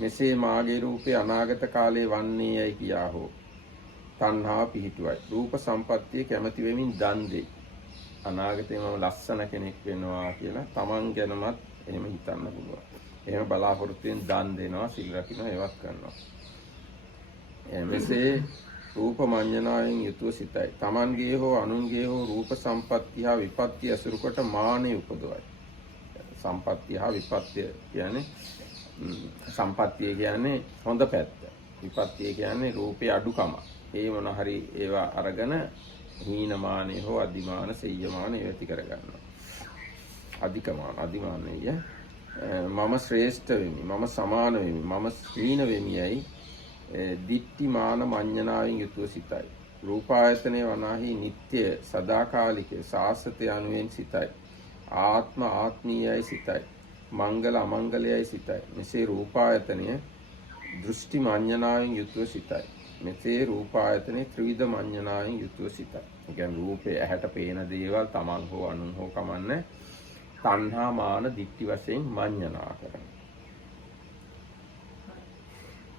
මෙසේ මාගේ රූපේ අනාගත කාලේ වන්නේ යයි කියා හෝ තණ්හා පිහිටුවයි. රූප සම්පත්තිය කැමති වෙමින් දන් දෙයි. අනාගතේ මම ලස්සන කෙනෙක් වෙනවා කියලා තමන් ගැනමත් එහෙම හිතන්න පුළුවන්. එහෙම බලාපොරොත්තුෙන් දන් දෙනවා, සිල් රකින්න ඒවත් කරනවා. මෙසේ රූප මඤ්ඤණාවෙන් යුතුව සිතයි. තමන්ගේ හෝ අනුන්ගේ හෝ රූප සම්පත්තිය හා විපත්තිය අසුරු කොට මානෙ උපදවයි. සම්පත්තිය හා විපත්තිය කියන්නේ සම්පත්තිය කියන්නේ හොඳ පැත්ත. විපත්තිය කියන්නේ රූපේ අඩුකම. ඒ මොන හරි ඒවා අරගෙන හීනමානෙ හෝ අදිමාන සෙය්‍යමාන ඒවති කරගන්නවා. අධිකමාන අදිමානය මම ශ්‍රේෂ්ඨ වෙමි, මම සමාන වෙමි, මම හීන වෙමියයි දිට්ඨි මාන මඤ්ඤණාවෙන් යුතුව සිතයි. රූපායතනයේ වනාහි නිට්ටය සදාකාලික සාසතය අනුවෙන් සිතයි. ආත්ම ආත්මීයයි සිතයි. මංගල අමංගලයයි සිතයි. මෙසේ රූපායතනය දෘෂ්ටි මඤ්ඤණාවෙන් යුතුව සිතයි. මෙසේ රූපායතනයේ ත්‍රිවිධ මඤ්ඤණාවෙන් යුතුව සිතයි. ඒ කියන්නේ රූපේ ඇහැට පේන දේවල් තමන් හෝ අනුන් හෝ කමන්නේ තණ්හා මාන දිට්ඨි වශයෙන් මඤ්ඤණා කරනවා.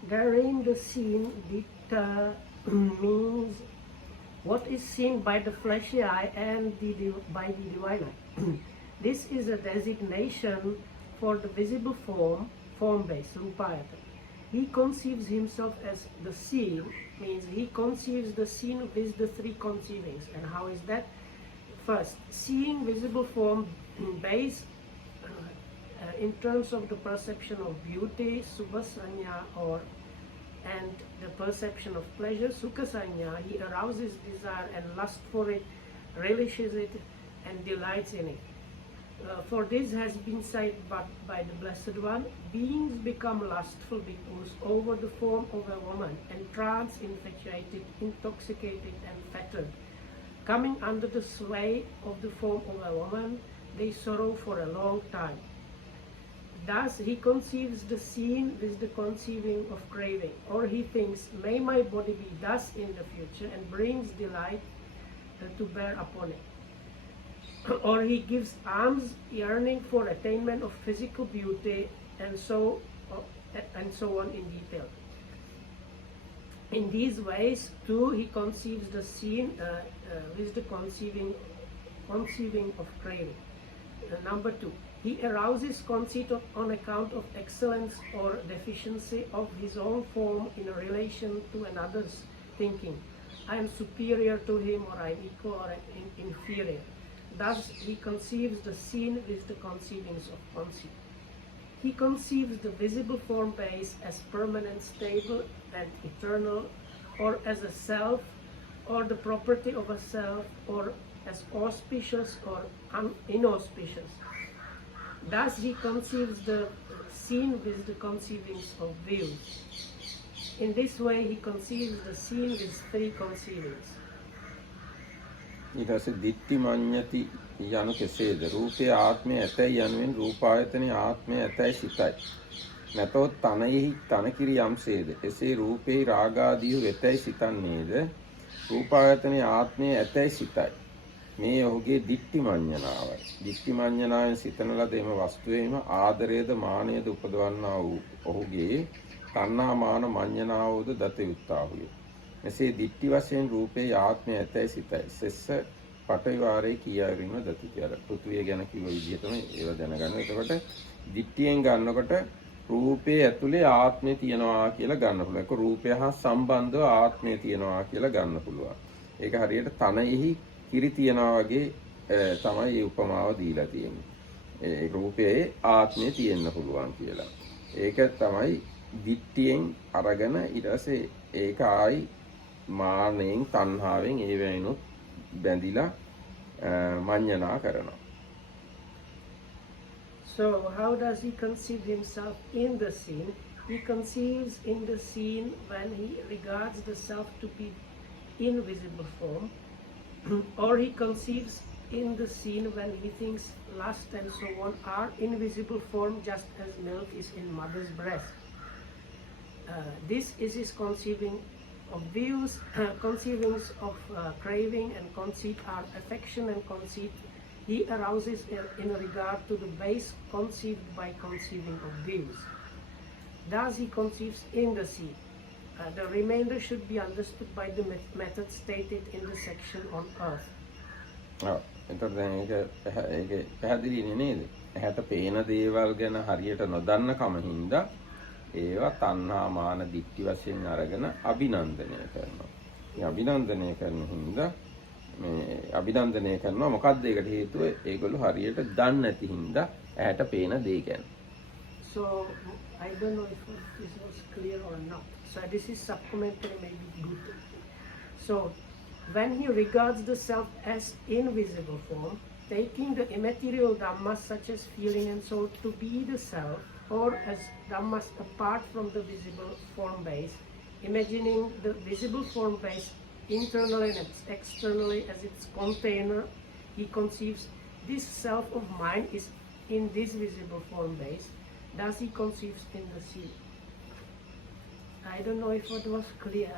Therein the seen means what is seen by the fleshly eye and by the divine eye. This is a designation for the visible form-based Rupayatana. He conceives himself as the seen, means he conceives the seen with the three conceivings. And how is that? First, seeing visible form based in terms of the perception of beauty, subhasanya, and the perception of pleasure, sukhasanya, he arouses desire and lust for it, relishes it, and delights in it. For this has been said by the Blessed One, beings become lustful because over the form of a woman, entranced, infatuated, intoxicated, and fettered. Coming under the sway of the form of a woman, they sorrow for a long time. Thus he conceives the seen with the conceiving of craving, or he thinks, may my body be thus in the future, and brings delight to bear upon it. Or he gives alms yearning for attainment of physical beauty, and so on in detail. In these ways too he conceives the seen with the conceiving of craving. Number 2, he arouses conceit on account of excellence or deficiency of his own form in relation to another's thinking. I am superior to him, or I am equal, or I am inferior. Thus he conceives the seen with the conceivings of conceit. He conceives the visible form base as permanent, stable, and eternal, or as a self, or the property of a self, or as auspicious or inauspicious. Thus he conceives the seen with the conceivings of views. In this way he conceives the seen with three conceivings. ඊට පස්සේ දිට්ඨි මඤ්ඤති යනු කෙසේද? රූපේ ආත්මය ඇතැයි යනුවෙන් රූපායතනයේ ආත්මය ඇතැයි සිතයි. නැතොත් තනෙහි තනකිරි යම්සේද? එසේ රූපේ රාගාදීහු වෙතැයි සිතන්නේද? රූපායතනයේ ආත්මය ඇතැයි සිතයි. මේ ඔහුගේ දිට්ඨි මඤ්ඤණාවයි. දිට්ඨි මඤ්ඤණාවෙන් සිතන ලද එම වස්තුවේම ආදරයේද මානයද උපදවන්නා වූ ඔහුගේ තණ්හා මාන මඤ්ඤණාවෝද දත යුත්තාහුය. මෙසේ දිට්ඨි වශයෙන් රූපේ ආත්මය ඇතැයි සිතයි. සෙස්ස පටවිවාරේ කියාවීම දති කියලා. පෘථුවිය ගැන කිව්ව විදිහටම ඒව දැනගන්න. එතකොට දිට්ඨියෙන් ගන්නකොට රූපේ ඇතුලේ ආත්මය තියනවා කියලා ගන්න පුළුවන්. ඒක රූපය හා සම්බන්ධව ආත්මය තියනවා කියලා ගන්න පුළුවන්. ඒක හරියට තනෙහි කිරි තියනවා වගේ තමයි මේ උපමාව දීලා තියෙන්නේ. ඒ රූපයේ ආත්මය තියෙන්න පුළුවන් කියලා. ඒක තමයි දිට්ඨියෙන් අරගෙන ඊට පස්සේ ඒක ආයි මානෙන් තණ්හාවෙන් ඒ වෙනුත් බැඳිලා මඤ්ඤණා කරනවා. So how does he conceive himself in the scene? He conceives in the scene when he regards the self to be invisible form, or he conceives in the scene when he thinks lust and so on are invisible form, just as milk is in mother's breast. This is his conceiving of views. Conceivings of craving and conceit are affection and conceit. He arouses in regard to the base conceived by conceiving of views. Thus he conceives in the seed. The remainder should be understood by the method stated in the section on earth. එතකොට දැන් ඒක පැහැදිලිනේ නේද? ඇහැට පේන දේවල් ගැන හරියට නොදන්න කම හින්දා ඒවා තණ්හා මාන දිට්ඨි වශයෙන් අරගෙන අභිනන්දනය කරනවා. අභිනන්දනය කරන හින්දා මේ අභිනන්දනය කරනවා. මොකක්ද ඒකට හේතුව? ඒගොල්ලෝ හරියට දන්නේ නැති හින්දා ඇහැට පේන දේ ගැන. So I don't know if this was clear or not. So this is supplementary, maybe good. So when he regards the self as invisible form, taking the immaterial dhammas such as feeling and soul to be the self, or as dhammas apart from the visible form base, imagining the visible form base internally and externally as its container, he conceives this self of mine is in this visible form base, thus he conceives in the sea. I don't know if it was clear.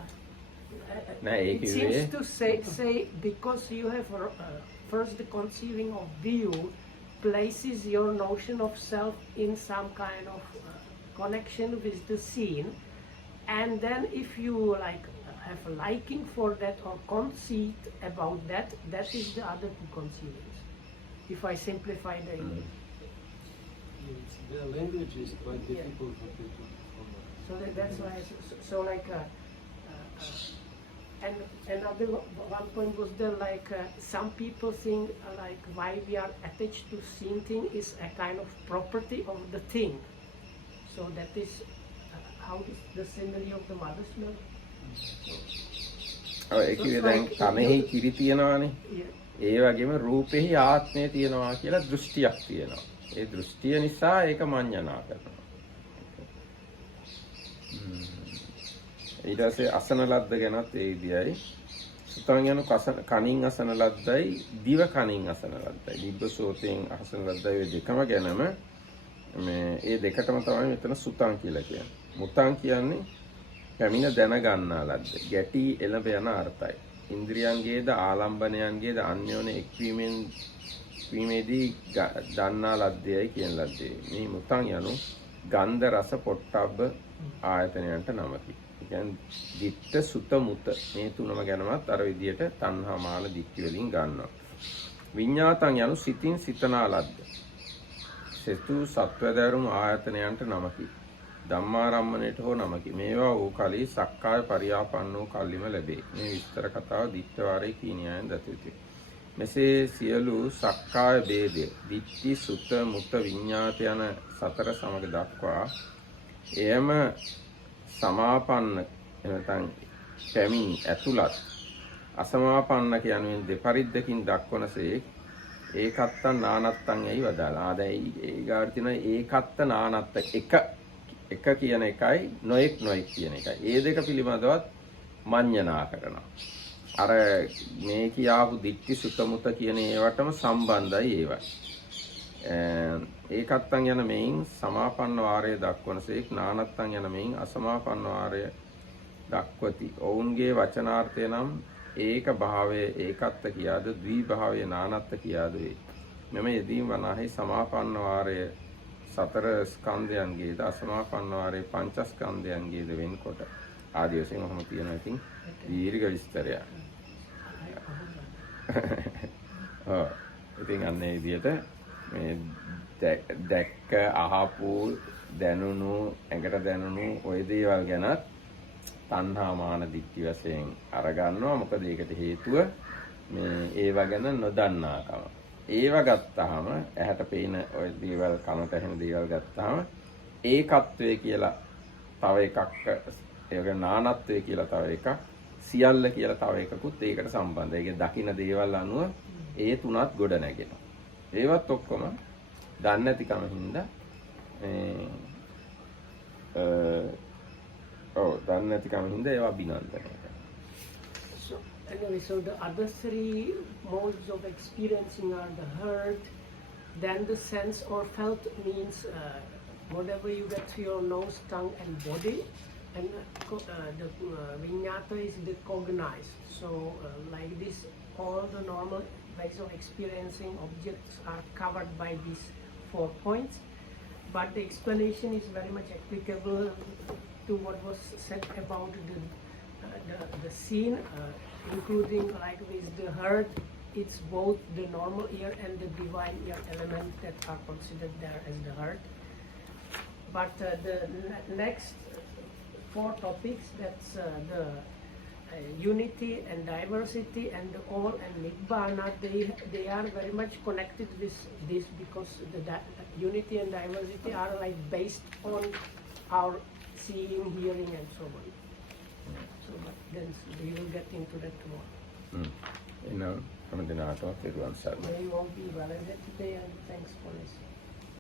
It seems to say because you have first the conceiving of view places your notion of self in some kind of connection with the scene, and then if you like have a liking for that or conceit about that, that is the other two conceivings. If I simplify the image. The language is quite difficult for people. So that's why. So like, and another one point was there like some people think like why we are attached to seeing thing is a kind of property of the thing. So that is how is the simile of the mother's milk. ඒකේ දැන් කනෙහි කිරි තියනවානේ. ඒ වගේම රූපෙහි ආත්මය තියනවා කියලා දෘෂ්ටියක් තියෙනවා. ඒ දෘෂ්ටිය නිසා ඒක මඤ්ඤණා කරනවා. ඊට පස්සේ අසන ලද්ද ගැනත් ඒ විදියයි. සුතං යන කනින් අසන ලද්දයි දිව කනින් අසන ලද්දයි. දිබ්බ සෝතෙන් අසන ලද්දයි ඔය දෙකම ගැනම මේ ඒ දෙකටම තමයි මෙතන සුතං කියලා කියන්නේ. මුතං කියන්නේ පැමිණ දැන ගන්නා ලද්ද. ගැටි එළඹ යන අර්ථයි. ඉන්ද්‍රියන්ගේද ආලම්බනයන්ගේද අන්‍යෝන්‍ය එක්වීමේදී දන්නා ලද්දයයි කියන ලද්දේ. මේ මුතං යනු ගන්ධ රස පොට්ටබ්බ ආයතනයන්ට නමකි. ඒ කියන්නේ දිට්ඨ සුත මුත මේ තුනම ගැනමත් අර විදියට තණ්හා මාන දික්ටි වලින් ගන්නවා. විඤ්ඤාතං යනු සිතින් සිතනා ලද්ද. සතු සත්වදරුම් ආයතනයන්ට නමකි. ධම්මාරම්මණයට හෝ නමකි. මේවා වූ කලී සක්කාය පරියාපන්න වූ කල්ලිම ලැබේ. මේ විස්තර කතාව දිට්ඨ වාරේ කීනියයන් දත යුතුය. මෙසේ සියලු සක්කාය ભેදය දිට්ඨි සුත මුත විඤ්ඤාත යන සතර සමග දක්වා එයම සමාපන්න එනතන් පැමිණි ඇතුළත් අසමාපන්න කියනුවෙන් දෙපරිද්දකින් දක්වනසේ ඒකත්තං නානත්තං යයි වදාලා. දැන් ඒගාට තියෙන ඒකත්ත නානත්ත එක කියන එකයි නොඑක් කියන එකයි. ඒ දෙක පිළිබඳවත් මඤ්ඤණා කරනවා. අර මේ කියාපු දිට්ඨි සුතමුත කියන ඒවටම සම්බන්ධයි ඒවා. ඒකත්තං යන මෙයින් සමාපන්න වාරය දක්වනසේක් නානත්තං යන මෙයින් අසමාපන්න වාරය දක්වති. ඔවුන්ගේ වචනාර්ථය නම් ඒක භාවය ඒකත්ත කියාද ද්වි භාවය නානත්ත කියාද වේ. මෙම යෙදීම් වනාහි සමාපන්න වාරය සතර ස්කන්ධයන්ගේද අසමාපන්න වාරයේ පංචස්කන්ධයන්ගේද වෙන්කොට ආදී වශයෙන් ඔහොම තියෙනවා. ඉතින් දීර්ඝ විස්තරයක්. ඉතින් අන්න ඒ විදිහට මේ දැක්ක අහපු දැනුණු ඇඟට දැනුණු ওই දේවල් ගැනත් තණ්හා මාන දික්ටි වශයෙන් අරගන්නවා. මොකද ඒකට හේතුව මේ ඒව ගැන නොදන්නාකම. ඒව ගත්තාම ඇහැට පේන ওই දේවල් කනට ඇහෙන දේවල් ගත්තාම ඒකත්වය කියලා තව එකක්, ඒක නානත්වය කියලා තව එකක්, සියල්ල කියලා තව එකකුත් ඒකට සම්බන්ධයි. ඒකේ දකින්න දේවල් අනුව ඒ තුනත් ගොඩ නැගෙනවා. ඒවත් ඔක්කොම දන්නේ නැතිකම හින්දා දන්නේ නැතිකම හින්දා ඒවා අභිනන්දනය කරනවා. Anyway, so the other three modes of experiencing are the heard, then the sense or felt means whatever you get through your nose, tongue and body, and the vinyata is the cognized. So like this, all the normal ways of experiencing objects are covered by these 4 points, but the explanation is very much applicable to what was said about the scene, including like with the heard, it's both the normal ear and the divine ear element that are considered there as the heard. But the next 4 topics, that's the unity and diversity and all and Nibbana, they are very much connected with this because the unity and diversity are like based on our seeing, hearing and so on. So but then we will get into that tomorrow. හැම දිනාටම පිරුවන් සරණයි. May you all be well and today and thanks for listening.